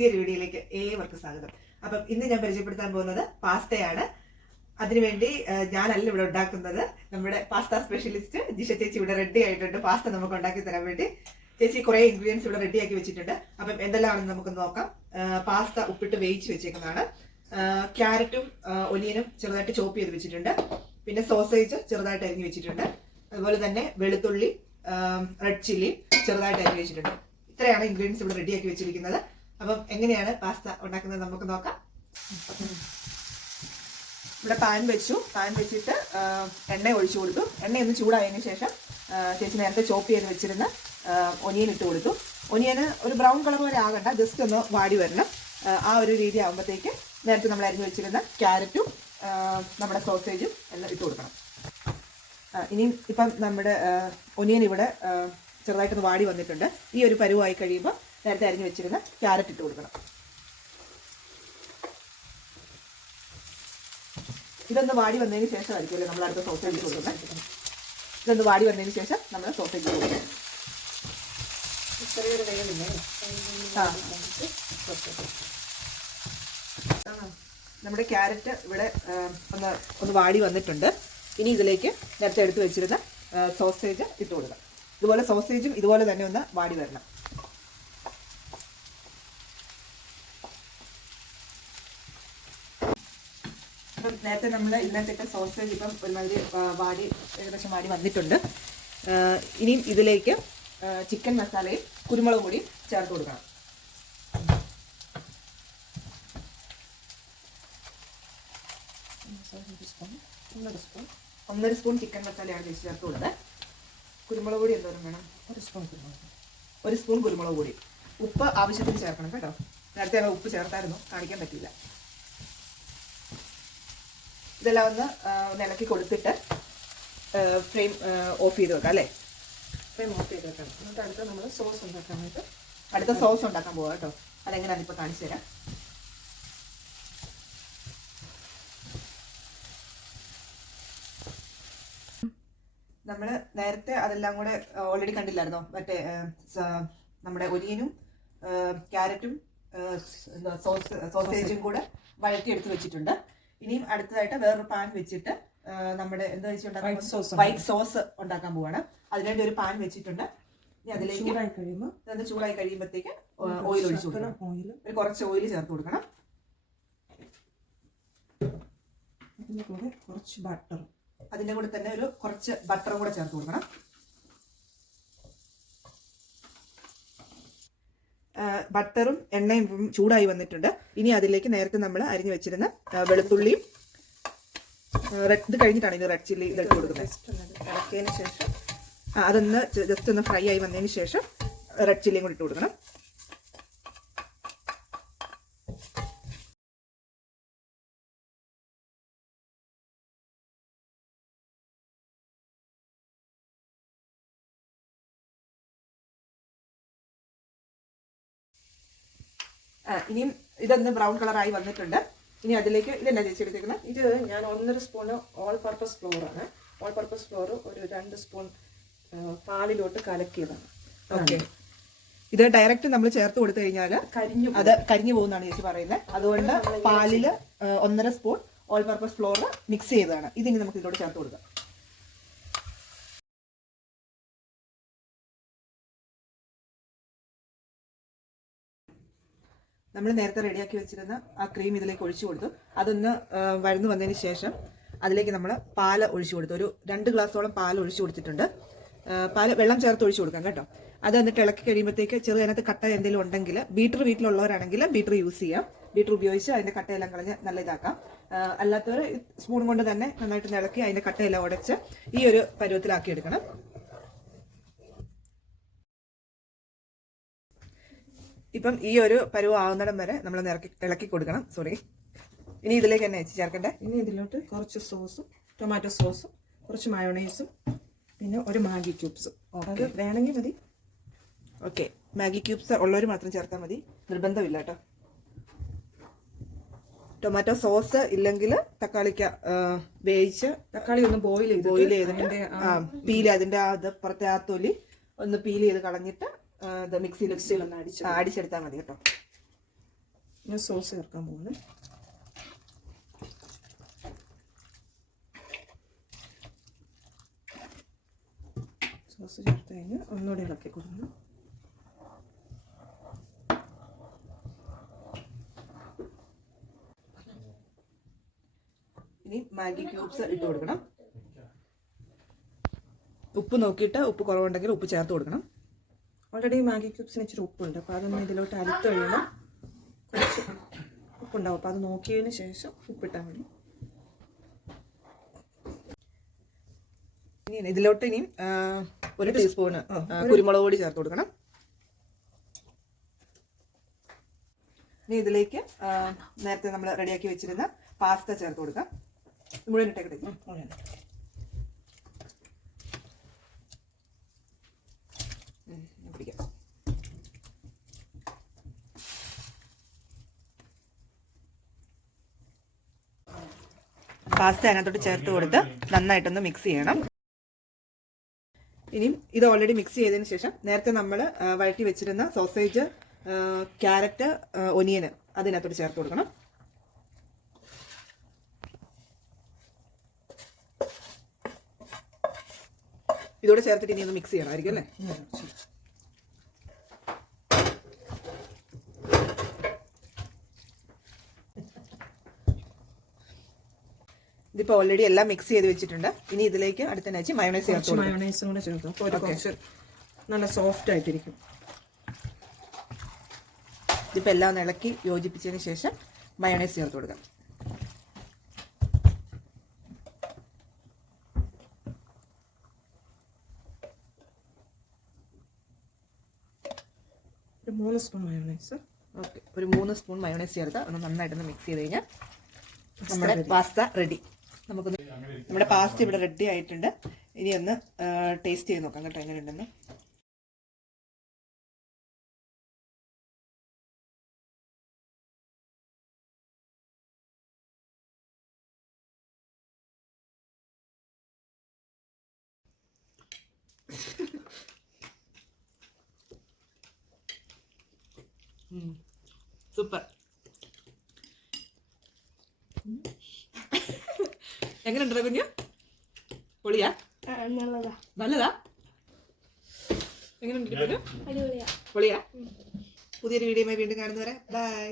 പുതിയൊരു വീഡിയോയിലേക്ക് ഏവർക്കും സ്വാഗതം. അപ്പം ഇന്ന് ഞാൻ പരിചയപ്പെടുത്താൻ പോകുന്നത് പാസ്തയാണ്. അതിനുവേണ്ടി ഞാനല്ല ഇവിടെ ഉണ്ടാക്കുന്നത്, നമ്മുടെ പാസ്ത സ്പെഷ്യലിസ്റ്റ് ജിഷ ചേച്ചി ഇവിടെ റെഡി ആയിട്ടുണ്ട്. പാസ്ത നമുക്ക് ഉണ്ടാക്കി തരാൻ വേണ്ടി ചേച്ചി കുറെ ഇൻഗ്രീഡിയൻസ് ഇവിടെ റെഡി ആക്കി വെച്ചിട്ടുണ്ട്. അപ്പം എന്തെല്ലാമാണെന്ന് നമുക്ക് നോക്കാം. പാസ്ത ഉപ്പിട്ട് വേവിച്ച് വെച്ചേക്കുന്നതാണ്. ക്യാരറ്റും ഒനിയനും ചെറുതായിട്ട് ചോപ്പ് ചെയ്ത് വെച്ചിട്ടുണ്ട്. പിന്നെ സോസേജ് ചെറുതായിട്ട് അരിഞ്ഞ് വെച്ചിട്ടുണ്ട്. അതുപോലെ തന്നെ വെളുത്തുള്ളി, റെഡ് ചില്ലി ചെറുതായിട്ട് അരിഞ്ഞ് വെച്ചിട്ടുണ്ട്. ഇത്രയാണ് ഇൻഗ്രീഡിയൻസ് ഇവിടെ റെഡിയാക്കി വെച്ചിരിക്കുന്നത്. അപ്പം എങ്ങനെയാണ് പാസ്ത ഉണ്ടാക്കുന്നത് നമുക്ക് നോക്കാം. ഇവിടെ പാൻ വെച്ചിട്ട് എണ്ണ ഒഴിച്ചു കൊടുത്തു. എണ്ണ ഒന്ന് ചൂടായതിനു ശേഷം ചേച്ചി നേരത്തെ ചോപ്പ് ചെയ്ത് വെച്ചിരുന്ന ഒനിയൻ ഇട്ട് കൊടുത്തു. ഒനിയന് ഒരു ബ്രൗൺ കളർ വരെ ആകണ്ട, ജസ്റ്റ് ഒന്ന് വാടി വരണം. ആ ഒരു രീതി ആകുമ്പോഴത്തേക്ക് നേരത്തെ നമ്മൾ അരിഞ്ഞു വെച്ചിരുന്ന ക്യാരറ്റും നമ്മുടെ സോസേജും എല്ലാം ഇട്ട് കൊടുക്കണം. ഇനിയും ഇപ്പം നമ്മുടെ ഒനിയൻ ഇവിടെ ചെറുതായിട്ടൊന്ന് വാടി വന്നിട്ടുണ്ട്. ഈ ഒരു പരുവായി കഴിയുമ്പോൾ നേരത്തെ അരിഞ്ഞു വെച്ചിരുന്ന ക്യാരറ്റ് ഇട്ട് കൊടുക്കണം. ഇതൊന്ന് വാടി വന്നതിന് ശേഷമായിരിക്കുമല്ലോ നമ്മൾ അടുത്ത സോസേജ് കൊടുക്കുന്നത്. ഇതൊന്ന് വാടി വന്നതിന് ശേഷം നമ്മൾ സോസേജ് കൊടുക്കണം. നമ്മുടെ ക്യാരറ്റ് ഇവിടെ ഒന്ന് വാടി വന്നിട്ടുണ്ട്. ഇനി ഇതിലേക്ക് നേരത്തെ എടുത്ത് വെച്ചിരുന്ന സോസേജ് ഇട്ട് കൊടുക്കാം. ഇതുപോലെ സോസേജും ഇതുപോലെ തന്നെ ഒന്ന് വാടി വരണം. അപ്പം നേരത്തെ നമ്മൾ ഇതിനകത്തേക്ക് സോസേജ് ഇപ്പം ഒരുമാതിരി ഏകദേശം വാടി വന്നിട്ടുണ്ട്. ഇനിയും ഇതിലേക്ക് ചിക്കൻ മസാലയും കുരുമുളകും കൂടി ചേർത്ത് കൊടുക്കണം. 1 സ്പൂൺ ചിക്കൻ മസാലയാണ് ചേർത്ത് കൊടുത്തത്. കുരുമുളക് പൊടി എന്തോരം വേണം? 1 സ്പൂൺ കുരുമുളക് പൊടി. ഉപ്പ് ആവശ്യത്തിന് ചേർക്കണം കേട്ടോ. നേരത്തെ ഉപ്പ് ചേർത്തായിരുന്നു, കാണിക്കാൻ പറ്റില്ല. ഇതെല്ലാം ഒന്ന് ഇളക്കി കൊടുത്തിട്ട് ഫ്ലെയിം ഓഫ് ചെയ്ത് വെക്കാം അല്ലേ? ഫ്ലെയിം ഓഫ് ചെയ്ത് വെക്കണം. എന്നിട്ട് അടുത്ത നമ്മൾ സോസ് ഉണ്ടാക്കാനായിട്ട് അടുത്ത സോസ് ഉണ്ടാക്കാൻ പോകാം കേട്ടോ. അതെങ്ങനെയാണ് ഇപ്പോൾ കാണിച്ചു തരാം. നമ്മൾ നേരത്തെ അതെല്ലാം കൂടെ ഓൾറെഡി കണ്ടില്ലായിരുന്നോ? മറ്റേ നമ്മുടെ ഒനിയനും ക്യാരറ്റും സോസേജും കൂടെ വഴറ്റിയെടുത്ത് വെച്ചിട്ടുണ്ട്. ഇനിയും അടുത്തതായിട്ട് വേറൊരു പാൻ വെച്ചിട്ട് നമ്മുടെ എന്താ വെച്ചിട്ടുണ്ടാക്കാൻ വൈറ്റ് സോസ് ഉണ്ടാക്കാൻ പോവാണ്. അതിനുവേണ്ടി ഒരു പാൻ വെച്ചിട്ടുണ്ട്. ഇനി അതിലേക്ക് ചൂടായി കഴിയുമ്പോഴത്തേക്ക് ഓയിൽ ഒഴിച്ചു കൊടുക്കണം. ഒരു കുറച്ച് ഓയിൽ ചേർത്ത് കൊടുക്കണം. അതിൻ്റെ കൂടെ തന്നെ ഒരു കുറച്ച് ബട്ടറും കൂടെ ചേർത്ത് കൊടുക്കണം. ബട്ടറും എണ്ണയും ചൂടായി വന്നിട്ടുണ്ട്. ഇനി അതിലേക്ക് നേരത്തെ നമ്മൾ അരിഞ്ഞു വെച്ചിരുന്ന വെളുത്തുള്ളിയും ഇത് കഴിഞ്ഞിട്ടാണ് ഇനി റെഡ് ചില്ലി ഇട്ട് കൊടുക്കുന്നത്. ഇളക്കിയതിന് ശേഷം അതൊന്ന് ജസ്റ്റ് ഒന്ന് ഫ്രൈ ആയി വന്നതിന് ശേഷം റെഡ് ചില്ലിയും കൂടി ഇട്ട് കൊടുക്കണം. ഇനിയും ഇതൊന്ന് ബ്രൗൺ കളറായി വന്നിട്ടുണ്ട്. ഇനി അതിലേക്ക് ഇതെന്നാ ചേച്ചി എടുത്തേക്കുന്നത്? ഇത് ഞാൻ 1.5 സ്പൂണ് ഓൾ പർപ്പസ് ഫ്ലോർ ആണ്. ഓൾ പർപ്പസ് ഫ്ലോർ ഒരു 2 സ്പൂൺ പാലിലോട്ട് കലക്കിയതാണ്. ഓക്കെ, ഇത് ഡയറക്റ്റ് നമ്മൾ ചേർത്ത് കൊടുത്തു കഴിഞ്ഞാൽ കരിഞ്ഞു പോകുന്നതാണ് ചേച്ചി പറയുന്നത്. അതുകൊണ്ട് പാലില് 1.5 spoon all purpose floor mix ചെയ്തതാണ്. ഇതിനി നമുക്ക് ഇതിലോട്ട് ചേർത്ത് കൊടുക്കാം. നമ്മൾ നേരത്തെ റെഡിയാക്കി വെച്ചിരുന്ന ആ ക്രീം ഇതിലേക്ക് ഒഴിച്ചു കൊടുത്തു. അതൊന്ന് വഴന്നു വന്നതിന് ശേഷം അതിലേക്ക് നമ്മൾ പാല് ഒഴിച്ചു കൊടുത്തു. ഒരു 2 ഗ്ലാസോളം പാൽ ഒഴിച്ചു കൊടുത്തിട്ടുണ്ട്. പാല് വെള്ളം ചേർത്ത് ഒഴിച്ചു കൊടുക്കാം കേട്ടോ. അത് എന്നിട്ട് ഇളക്കി കഴിയുമ്പോഴത്തേക്ക് അതിനകത്ത് കട്ട എന്തെങ്കിലും ഉണ്ടെങ്കിൽ ബീറ്റർ വീട്ടിലുള്ളവരാണെങ്കിൽ ബീറ്റർ യൂസ് ചെയ്യാം. ബീറ്റർ ഉപയോഗിച്ച് അതിൻ്റെ കട്ടയെല്ലാം കളഞ്ഞ് നല്ല ഇതാക്കാം. അല്ലാത്തവർ സ്പൂൺ കൊണ്ട് തന്നെ നന്നായിട്ട് ഇളക്കി അതിൻ്റെ കട്ടയെല്ലാം ഉടച്ച് ഈ ഒരു പരുവത്തിലാക്കി എടുക്കണം. ഇപ്പം ഈ ഒരു പരുവം ആവുന്നിടം വരെ നമ്മൾ ഇളക്കി കൊടുക്കണം. സോറി, ഇനി ഇതിലേക്ക് തന്നെ ചേർക്കണ്ടേ? ഇനി ഇതിലോട്ട് കുറച്ച് സോസും ടൊമാറ്റോ സോസും കുറച്ച് മയോണൈസും പിന്നെ ഒരു മാഗി ക്യൂബ്സും. അത് വേണമെങ്കിൽ മതി. ഓക്കെ, മാഗി ക്യൂബ്സ് ഉള്ളവർ മാത്രം ചേർത്താൽ മതി, നിർബന്ധമില്ല കേട്ടോ. ടൊമാറ്റോ സോസ് ഇല്ലെങ്കിൽ തക്കാളിക്ക വേവിച്ച് തക്കാളി ഒന്ന് ബോയിൽ ചെയ്തിട്ട് പീല് അതിൻ്റെ പുറത്തെ ആ തൊലി ഒന്ന് പീൽ ചെയ്ത് കളഞ്ഞിട്ട് മിക്സിയിൽ അടിച്ചെടുത്താൽ മതി കേട്ടോ. ഞാൻ സോസ് ചേർക്കാൻ പോകുന്നു. സോസ് ചേർത്ത് കഴിഞ്ഞ് ഒന്നുകൂടി ഇളക്കി കൊടുക്കണം. ഇനി മാഗി ക്യൂബ്സ് ഇട്ട് കൊടുക്കണം. ഉപ്പ് നോക്കിയിട്ട് ഉപ്പ് കുറവുണ്ടെങ്കിൽ ഉപ്പ് ചേർത്ത് കൊടുക്കണം. ഓൾറെഡി മാഗി ക്യൂബ്സിന് ഇച്ചിരി ഉപ്പുണ്ട്, അപ്പോൾ അതൊന്ന് ഇതിലോട്ട് അലുത്ത് കഴിയുമ്പോൾ കുറച്ച് ഉപ്പുണ്ടാവും. അപ്പോൾ അത് നോക്കിയതിന് ശേഷം ഉപ്പിട്ടാൽ മതി. ഇനി ഇതിലോട്ട് ഇനിയും 1 ടീസ്പൂണ് കുരുമുളക് പൊടി ചേർത്ത് കൊടുക്കണം. ഇനി ഇതിലേക്ക് നേരത്തെ നമ്മൾ റെഡിയാക്കി വെച്ചിരുന്ന പാസ്ത ചേർത്ത് കൊടുക്കാം. മുഴുവൻ ഇട്ടേക്കട്ടെ. പിടിക്കാം. പാസ്ത അതിനകത്തോട്ട് ചേർത്ത് കൊടുത്ത് നന്നായിട്ടൊന്ന് മിക്സ് ചെയ്യണം. ഇനിയും ഇത് ഓൾറെഡി മിക്സ് ചെയ്തതിന് ശേഷം നേരത്തെ നമ്മൾ വഴറ്റി വെച്ചിരുന്ന സോസേജ്, ക്യാരറ്റ്, ഒനിയന് അതിനകത്തോട്ട് ചേർത്ത് കൊടുക്കണം. ഇതോടെ ചേർത്തിട്ട് ഇനി ഒന്ന് മിക്സ് ചെയ്യണമായിരിക്കും അല്ലേ? ഇതിപ്പോൾ ഓൾറെഡി എല്ലാം മിക്സ് ചെയ്ത് വെച്ചിട്ടുണ്ട്. ഇനി ഇതിലേക്ക് അടുത്ത നച്ച് മയോണൈസ് ചേർത്ത് കൊടുക്കും. മയോണൈസും കൂടെ ചേർത്ത് കുറച്ച് നല്ല സോഫ്റ്റ് ആയിട്ടിരിക്കും. ഇതിപ്പോൾ എല്ലാം ഒന്ന് ഇളക്കി യോജിപ്പിച്ചതിന് ശേഷം മയോണൈസ് ചേർത്ത് കൊടുക്കാം. ഒരു 3 സ്പൂൺ മയോണൈസ്. ഓക്കെ, ഒരു 3 സ്പൂൺ മയോണൈസ് ചേർത്ത് ഒന്ന് നന്നായിട്ടൊന്ന് മിക്സ് ചെയ്ത് കഴിഞ്ഞാൽ നമ്മുടെ പാസ്ത റെഡി. നമ്മുടെ പാസ്ത ഇവിടെ റെഡി ആയിട്ടുണ്ട്. ഇനി ഒന്ന് ടേസ്റ്റ് ചെയ്ത് നോക്കാം കേട്ടോ എങ്ങനെയുണ്ടെന്ന്. സൂപ്പർ. എങ്ങനെയുണ്ടോ കുഞ്ഞു? പൊളിയാ? നല്ലതാ? എങ്ങനെയുണ്ട് കുഞ്ഞു? പൊളിയാ? പുതിയൊരു വീഡിയോയുമായി വീണ്ടും കാണുന്നവരെ ബൈ.